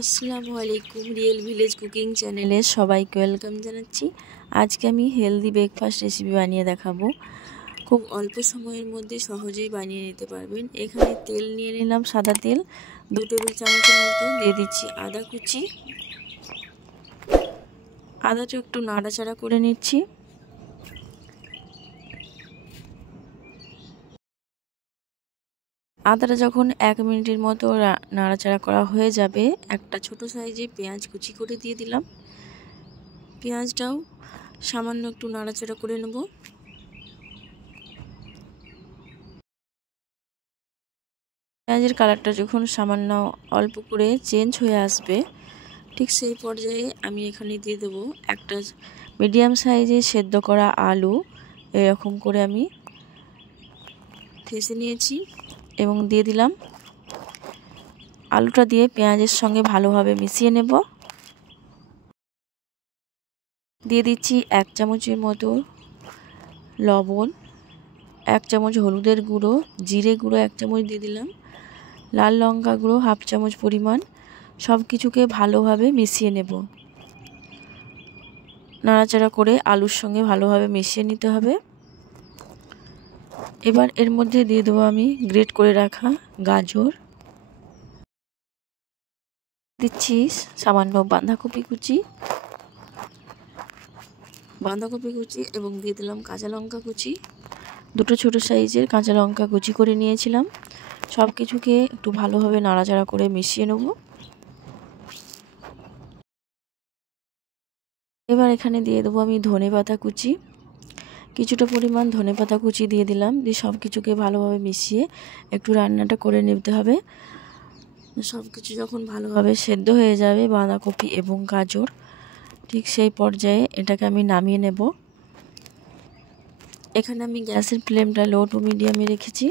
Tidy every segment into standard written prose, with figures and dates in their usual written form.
আসসালামু আলাইকুম real village cooking চ্যানেলে সবাইকে ওয়েলকাম জানাচ্ছি। আজকে আমি হেলদি ব্রেকফাস্ট রেসিপি বানিয়ে দেখাবো। খুব অল্প সময়ের মধ্যে সহজেই বানিয়ে নিতে পারবেন। এখানে তেল নিয়ে নিলাম, সাদা তেল 2 টেবিল চামচের মতো। দিয়ে দিচ্ছি আদা কুচি। আদাটা একটু নাড়াচাড়া করে নিচ্ছি। আদাটা যখন 1 মিনিটের মতো নাড়াচাড়া করা হয়ে যাবে, একটা ছোট সাইজে পেঁয়াজ কুচি করে দিয়ে দিলাম। পেঁয়াজটাও সামান্য একটু নাড়াচাড়া করে নেব। পেঁয়াজের কালারটা যখন সামান্য অল্প করে চেঞ্জ হয়ে আসবে, ঠিক সেই পর্যায়ে আমি এখানে দিয়ে দেবো একটা মিডিয়াম সাইজে সেদ্ধ করা আলু। এরকম করে আমি ঠেসে নিয়েছি এবং দিয়ে দিলাম। আলুটা দিয়ে পেঁয়াজের সঙ্গে ভালোভাবে মিশিয়ে নেব। দিয়ে দিচ্ছি 1 চামচের মতো লবণ, 1 চামচ হলুদের গুঁড়ো, জিরে গুঁড়ো 1 চামচ দিয়ে দিলাম, লাল লঙ্কা গুঁড়ো 1/2 চামচ পরিমাণ। সব কিছুকে ভালোভাবে মিশিয়ে নেব। নাড়াচাড়া করে আলুর সঙ্গে ভালোভাবে মিশিয়ে নিতে হবে। এবার এর মধ্যে দিয়ে দেবো আমি গ্রেট করে রাখা গাজর, দিচ্ছি সামান্য বাঁধাকপি কুচি এবং দিয়ে দিলাম কাঁচা লঙ্কা কুচি। 2 ছোট সাইজের কাঁচা লঙ্কা কুচি করে নিয়েছিলাম। সব কিছুকে একটু ভালোভাবে নাড়াচাড়া করে মিশিয়ে নেব। এবার এখানে দিয়ে দেবো আমি ধনেপাতা কুচি, কিছুটা পরিমাণ ধনেপাতা কুচি দিয়ে দিলাম। দিয়ে সব কিছুকে ভালোভাবে মিশিয়ে একটু রান্নাটা করে নিতে হবে। সব কিছু যখন ভালোভাবে সেদ্ধ হয়ে যাবে, বাঁধাকপি এবং গাজর, ঠিক সেই পর্যায়ে এটাকে আমি নামিয়ে নেব। এখানে আমি গ্যাসের ফ্লেমটা লো টু মিডিয়ামে রেখেছি।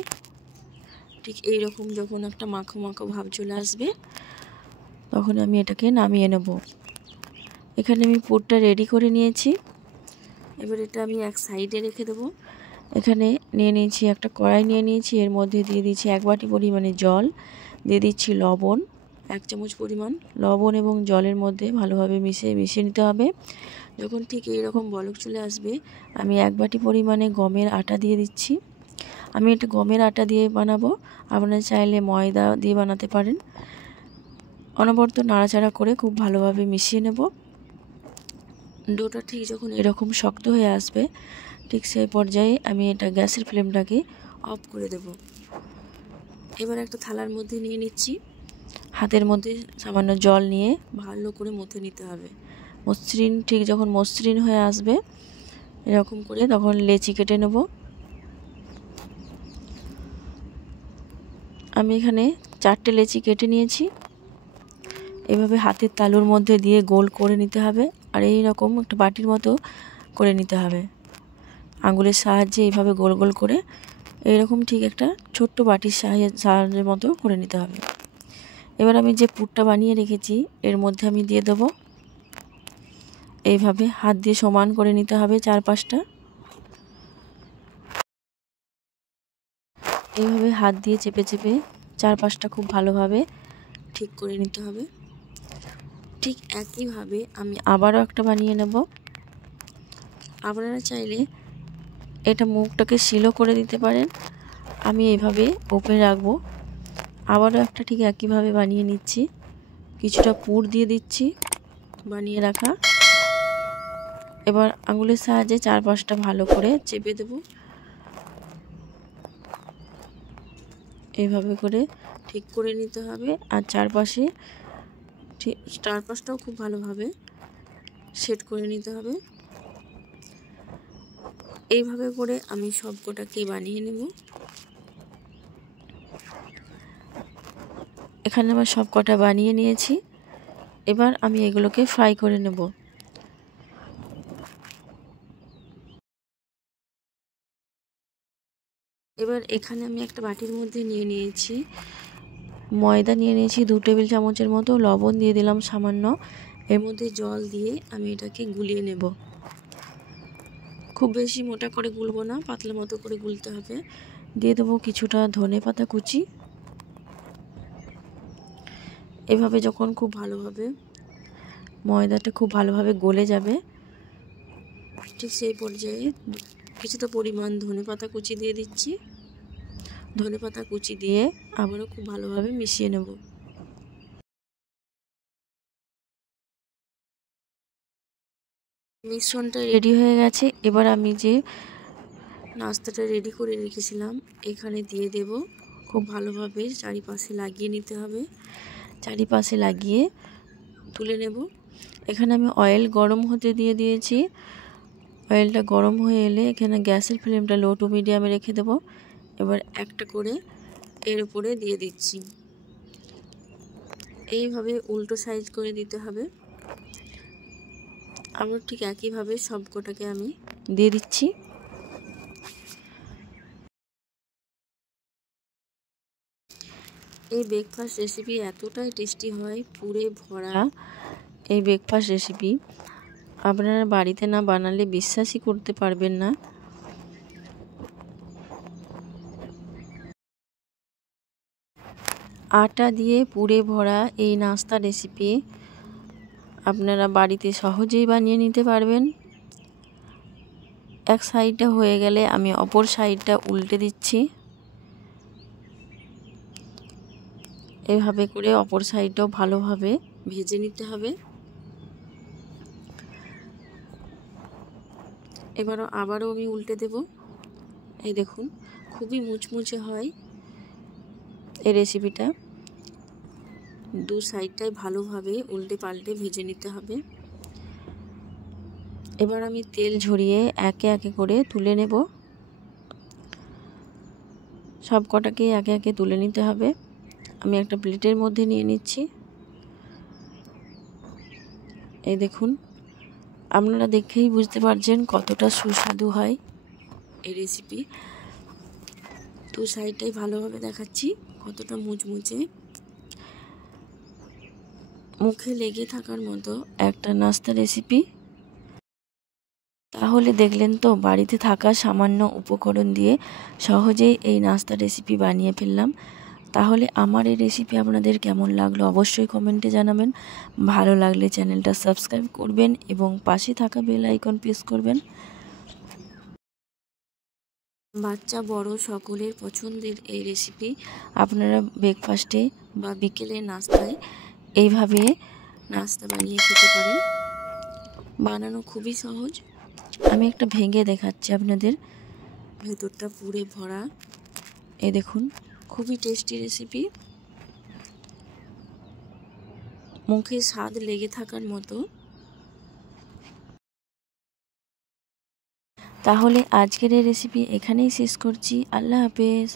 ঠিক এই রকম যখন একটা মাখো মাখো ভাব চলে আসবে, তখন আমি এটাকে নামিয়ে নেব। এখানে আমি পুরটা রেডি করে নিয়েছি। এবার এটা আমি এক সাইডে রেখে দেবো। এখানে নিয়ে নিয়েছি একটা কড়াই নিয়ে নিয়েছি। এর মধ্যে দিয়ে দিচ্ছি 1 বাটি পরিমাণে জল, দিয়ে দিচ্ছি লবণ 1 চামচ পরিমাণ। লবণ এবং জলের মধ্যে ভালোভাবে মিশিয়ে নিতে হবে। যখন ঠিক এইরকম বলক চলে আসবে, আমি 1 বাটি পরিমাণে গমের আটা দিয়ে দিচ্ছি। আমি এটা গমের আটা দিয়ে বানাবো, আপনারা চাইলে ময়দা দিয়ে বানাতে পারেন। অনবরত নাড়াচাড়া করে খুব ভালোভাবে মিশিয়ে নেব। ডোটা ঠিক যখন এরকম শক্ত হয়ে আসবে, ঠিক সেই পর্যায়ে আমি এটা গ্যাসের ফ্লেমটাকে অফ করে দেব। এবার একটা থালার মধ্যে নিয়ে নিচ্ছি। হাতের মধ্যে সামান্য জল নিয়ে ভালো করে মথে নিতে হবে। মসৃণ ঠিক যখন মসৃণ হয়ে আসবে এরকম করে, তখন লেচি কেটে নেব। আমি এখানে 4টে লেচি কেটে নিয়েছি। এভাবে হাতের তালুর মধ্যে দিয়ে গোল করে নিতে হবে। আর এই রকম একটা বাটির মতো করে নিতে হবে। আঙুলের সাহায্যে এইভাবে গোল গোল করে এইরকম ঠিক একটা ছোট্ট বাটির সাহায্যের মতো করে নিতে হবে। এবার আমি যে পুরটা বানিয়ে রেখেছি এর মধ্যে আমি দিয়ে দেবো। এইভাবে হাত দিয়ে সমান করে নিতে হবে চারপাশটা। এইভাবে হাত দিয়ে চেপে চেপে চারপাশটা খুব ভালোভাবে ঠিক করে নিতে হবে। ঠিক একইভাবে আমি আবারও একটা বানিয়ে নেব। আপনারা চাইলে এটা মুখটাকে সিলও করে দিতে পারেন। আমি এইভাবে ওপেন রাখবো। আবারও একটা ঠিক একইভাবে বানিয়ে নিচ্ছি। কিছুটা পুর দিয়ে দিচ্ছি বানিয়ে রাখা। এবার আঙুলের সাহায্যে চারপাশটা ভালো করে চেপে দেব। এইভাবে করে ঠিক করে নিতে হবে। আর চারপাশটাও খুব ভালোভাবে সেট করে নিতে হবে। এইভাবে করে আমি সবকটাকে বানিয়ে নেব। এখানে আমার সবকটা বানিয়ে নিয়েছি। এবার আমি এগুলোকে ফ্রাই করে নেব। এবার এখানে আমি একটা বাটির মধ্যে নিয়ে নিয়েছি ময়দা, নিয়ে নিয়েছি 2 টেবিল চামচের মতো। লবণ দিয়ে দিলাম সামান্য। এর মধ্যে জল দিয়ে আমি এটাকে গুলিয়ে নেব। খুব বেশি মোটা করে গুলবো না, পাতলা মতো করে গুলতে হবে। দিয়ে দেবো কিছুটা ধনেপাতা কুচি। এভাবে যখন খুব ভালোভাবে ময়দাটা খুব ভালোভাবে গলে যাবে, ঠিক সেই পর্যায়ে কিছুটা পরিমাণ ধনেপাতা কুচি দিয়ে দিচ্ছি। ধনেপাতা কুচি দিয়ে আবারও খুব ভালোভাবে মিশিয়ে নেব। মিশ্রণটা রেডি হয়ে গেছে। এবার আমি যে নাস্তাটা রেডি করে রেখেছিলাম এখানে দিয়ে দেব। খুব ভালোভাবে চারিপাশে লাগিয়ে নিতে হবে। চারিপাশে লাগিয়ে তুলে নেব। এখানে আমি অয়েল গরম হতে দিয়ে দিয়েছি। অয়েলটা গরম হয়ে এলে এখানে গ্যাসের ফ্লেমটা লো টু মিডিয়ামে রেখে দেব। এবার একটা করে এর উপরে দিয়ে দিচ্ছি। এইভাবে উল্টো সাইড করে দিতে হবে। আবার ঠিক একইভাবে সবকটাকে আমি দিয়ে দিচ্ছি। এই ব্রেকফাস্ট রেসিপি এতটাই টেস্টি হয়, পুরে ভরা এই ব্রেকফাস্ট রেসিপি আপনারা বাড়িতে না বানালে বিশ্বাসই করতে পারবেন না। আটা দিয়ে পুরে ভরা এই নাস্তা রেসিপি আপনারা বাড়িতে সহজেই বানিয়ে নিতে পারবেন। এক সাইডটা হয়ে গেলে আমি অপর সাইডটা উল্টে দিচ্ছি। এভাবে করে অপর সাইডটাও ভালোভাবে ভেজে নিতে হবে। আবারও আমি উল্টে দেব। এই দেখুন, খুবই মুচমুচে হয় এই রেসিপিটা। দু সাইডটাই ভালোভাবে উল্টে পাল্টে ভেজে নিতে হবে। এবার আমি তেল ঝরিয়ে একে একে করে তুলে নেব। সব কটাকে একে একে তুলে নিতে হবে। আমি একটা প্লেটের মধ্যে নিয়ে নিচ্ছি। এই দেখুন, আপনারা দেখেই বুঝতে পারছেন কতটা সুস্বাদু হয় এই রেসিপি। দু সাইডটাই ভালোভাবে দেখাচ্ছি কতটা মুচমুচে, মুখে লেগে থাকার মতো একটা নাস্তা রেসিপি। তাহলে দেখলেন তো, বাড়িতে থাকা সামান্য উপকরণ দিয়ে সহজেই এই নাস্তা রেসিপি বানিয়ে ফেললাম। তাহলে আমার এই রেসিপি আপনাদের কেমন লাগলো অবশ্যই কমেন্টে জানাবেন। ভালো লাগলে চ্যানেলটা সাবস্ক্রাইব করবেন এবং পাশে থাকা বেল আইকন প্রেস করবেন। বাচ্চা বড় সকলের পছন্দের এই রেসিপি আপনারা ব্রেকফাস্টে বা বিকেলের নাস্তায় এইভাবে নাস্তা বানিয়ে খেতে পারেন। বানানো খুবই সহজ। আমি একটা ভেঙে দেখাচ্ছি আপনাদের, ভেতরটা পুরে ভরা। এই দেখুন, খুবই টেস্টি রেসিপি, মুখে স্বাদ লেগে থাকার মতো। তাহলে আজকের এই রেসিপি এখানেই শেষ করছি। আল্লাহ হাফেজ।